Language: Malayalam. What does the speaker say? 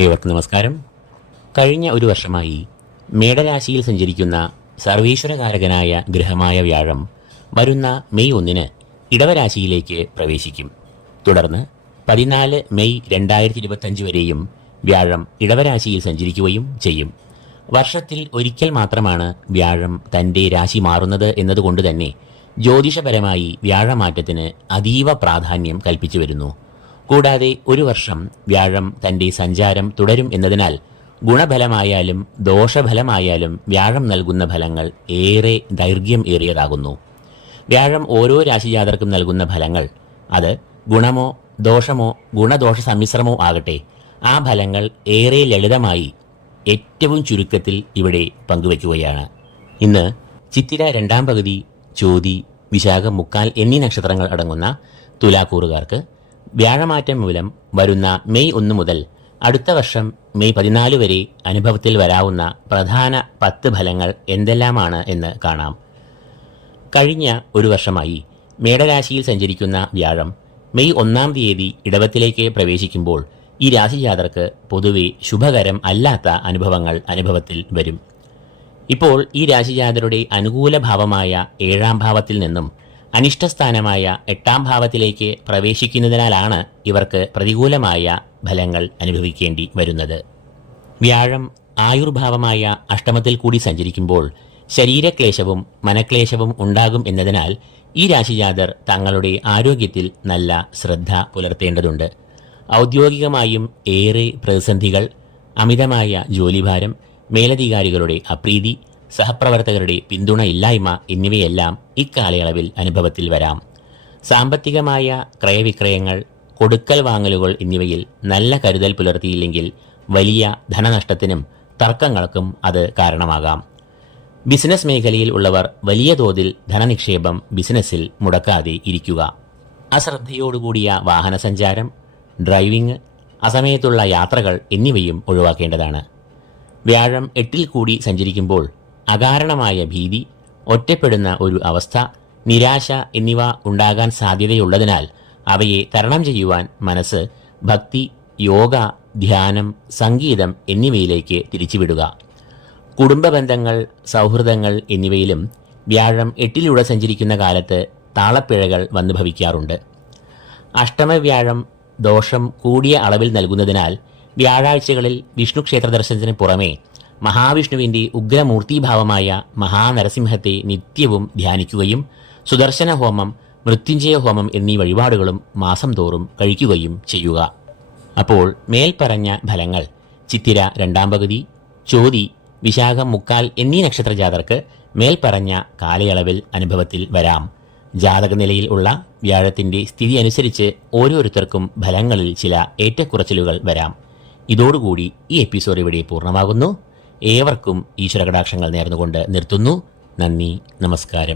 ഏവർക്കും നമസ്കാരം. കഴിഞ്ഞ ഒരു വർഷമായി മേടരാശിയിൽ സഞ്ചരിക്കുന്ന സർവീശ്വരകാരകനായ ഗ്രഹമായ വ്യാഴം വരുന്ന മെയ് ഒന്നിന് ഇടവരാശിയിലേക്ക് പ്രവേശിക്കും. തുടർന്ന് പതിനാല് മെയ് രണ്ടായിരത്തി ഇരുപത്തഞ്ച് വരെയും വ്യാഴം ഇടവരാശിയിൽ സഞ്ചരിക്കുകയും ചെയ്യും. വർഷത്തിൽ ഒരിക്കൽ മാത്രമാണ് വ്യാഴം തന്റെ രാശി മാറുന്നത് എന്നതുകൊണ്ട് തന്നെ ജ്യോതിഷപരമായി വ്യാഴമാറ്റത്തിന് അതീവ പ്രാധാന്യം കൽപ്പിച്ചു വരുന്നു. കൂടാതെ ഒരു വർഷം വ്യാഴം തന്റെ സഞ്ചാരം തുടരും എന്നതിനാൽ ഗുണഫലമായാലും ദോഷഫലമായാലും വ്യാഴം നൽകുന്ന ഫലങ്ങൾ ഏറെ ദൈർഘ്യം ഏറിയതാകുന്നു. വ്യാഴം ഓരോ രാശിജാതർക്കും നൽകുന്ന ഫലങ്ങൾ അത് ഗുണമോ ദോഷമോ ഗുണദോഷ സമ്മിശ്രമോ ആകട്ടെ ആ ഫലങ്ങൾ ഏറെ ലളിതമായി ഏറ്റവും ചുരുക്കത്തിൽ ഇവിടെ പങ്കുവയ്ക്കുകയാണ് ഇന്ന് ചിത്തിര രണ്ടാം പകുതി ചോതി വിശാഖം മുക്കാൽ എന്നീ നക്ഷത്രങ്ങൾ അടങ്ങുന്ന തുലാക്കൂറുകാർക്ക് വ്യാഴമാറ്റം മൂലം വരുന്ന മെയ് ഒന്ന് മുതൽ അടുത്ത വർഷം മെയ് പതിനാല് വരെ അനുഭവത്തിൽ വരാവുന്ന പ്രധാന പത്ത് ഫലങ്ങൾ എന്തെല്ലാമാണ് എന്ന് കാണാം. കഴിഞ്ഞ ഒരു വർഷമായി മേടരാശിയിൽ സഞ്ചരിക്കുന്ന വ്യാഴം മെയ് ഒന്നാം തീയതി ഇടവത്തിലേക്ക് പ്രവേശിക്കുമ്പോൾ ഈ രാശിജാതർക്ക് പൊതുവെ ശുഭകരം അല്ലാത്ത അനുഭവങ്ങൾ അനുഭവത്തിൽ വരും. ഇപ്പോൾ ഈ രാശിജാതരുടെ അനുകൂല ഭാവമായ ഏഴാം ഭാവത്തിൽ നിന്നും അനിഷ്ടസ്ഥാനമായ എട്ടാം ഭാവത്തിലേക്ക് പ്രവേശിക്കുന്നതിനാലാണ് ഇവർക്ക് പ്രതികൂലമായ ഫലങ്ങൾ അനുഭവിക്കേണ്ടി വരുന്നത്. വ്യാഴം ആയുർഭാവമായ അഷ്ടമത്തിൽ കൂടി സഞ്ചരിക്കുമ്പോൾ ശരീരക്ലേശവും മനക്ലേശവും ഉണ്ടാകും എന്നതിനാൽ ഈ രാശിജാതർ തങ്ങളുടെ ആരോഗ്യത്തിൽ നല്ല ശ്രദ്ധ പുലർത്തേണ്ടതുണ്ട്. ഔദ്യോഗികമായും ഏറെ പ്രതിസന്ധികൾ അമിതമായ ജോലിഭാരം മേലധികാരികളുടെ അപ്രീതി സഹപ്രവർത്തകരുടെ പിന്തുണയില്ലായ്മ എന്നിവയെല്ലാം ഇക്കാലയളവിൽ അനുഭവത്തിൽ വരാം. സാമ്പത്തികമായ ക്രയവിക്രയങ്ങൾ കൊടുക്കൽ വാങ്ങലുകൾ എന്നിവയിൽ നല്ല കരുതൽ പുലർത്തിയില്ലെങ്കിൽ വലിയ ധനനഷ്ടത്തിനും തർക്കങ്ങൾക്കും അത് കാരണമാകാം. ബിസിനസ് മേഖലയിൽ ഉള്ളവർ വലിയ തോതിൽ ധനനിക്ഷേപം ബിസിനസ്സിൽ മുടക്കാതെ ഇരിക്കുക. അശ്രദ്ധയോടുകൂടിയ വാഹനസഞ്ചാരം ഡ്രൈവിംഗ് അസമയത്തുള്ള യാത്രകൾ എന്നിവയും ഒഴിവാക്കേണ്ടതാണ്. വ്യാഴം എട്ടിൽ കൂടി സഞ്ചരിക്കുമ്പോൾ അകാരണമായ ഭീതി ഒറ്റപ്പെടുന്ന ഒരു അവസ്ഥ നിരാശ എന്നിവ ഉണ്ടാകാൻ സാധ്യതയുള്ളതിനാൽ അവയെ തരണം ചെയ്യുവാൻ മനസ്സ് ഭക്തി യോഗ ധ്യാനം സംഗീതം എന്നിവയിലേക്ക് തിരിച്ചുവിടുക. കുടുംബ ബന്ധങ്ങൾ സൗഹൃദങ്ങൾ എന്നിവയിലും വ്യാഴം എട്ടിലൂടെ സഞ്ചരിക്കുന്ന കാലത്ത് താളപ്പിഴകൾ വന്നു ഭവിക്കാറുണ്ട്. അഷ്ടമവ്യാഴം ദോഷം കൂടിയ അളവിൽ നൽകുന്നതിനാൽ വ്യാഴാഴ്ചകളിൽ വിഷ്ണു ക്ഷേത്ര ദർശനത്തിന് പുറമെ മഹാവിഷ്ണുവിന്റെ ഉഗ്രമൂർത്തിഭാവമായ മഹാനരസിംഹത്തെ നിത്യവും ധ്യാനിക്കുകയും സുദർശന ഹോമം മൃത്യുഞ്ജയ ഹോമം എന്നീ വഴിപാടുകളും മാസം തോറും കഴിക്കുകയും ചെയ്യുക. അപ്പോൾ മേൽപ്പറഞ്ഞ ഫലങ്ങൾ ചിത്തിര രണ്ടാം പകുതി ചോതി വിശാഖം മുക്കാൽ എന്നീ നക്ഷത്ര ജാതർക്ക് മേൽപ്പറഞ്ഞ കാലയളവിൽ അനുഭവത്തിൽ വരാം. ജാതക നിലയിൽ ഉള്ള വ്യാഴത്തിന്റെ സ്ഥിതി അനുസരിച്ച് ഓരോരുത്തർക്കും ഫലങ്ങളിൽ ചില ഏറ്റക്കുറച്ചിലുകൾ വരാം. ഇതോടുകൂടി ഈ എപ്പിസോഡ് ഇവിടെ പൂർണമാകുന്നു. ഏവർക്കും ഈശ്വര ഈശ്വരകടാക്ഷങ്ങൾ നേർന്നുകൊണ്ട് നിർത്തുന്നു. നന്ദി നമസ്കാരം.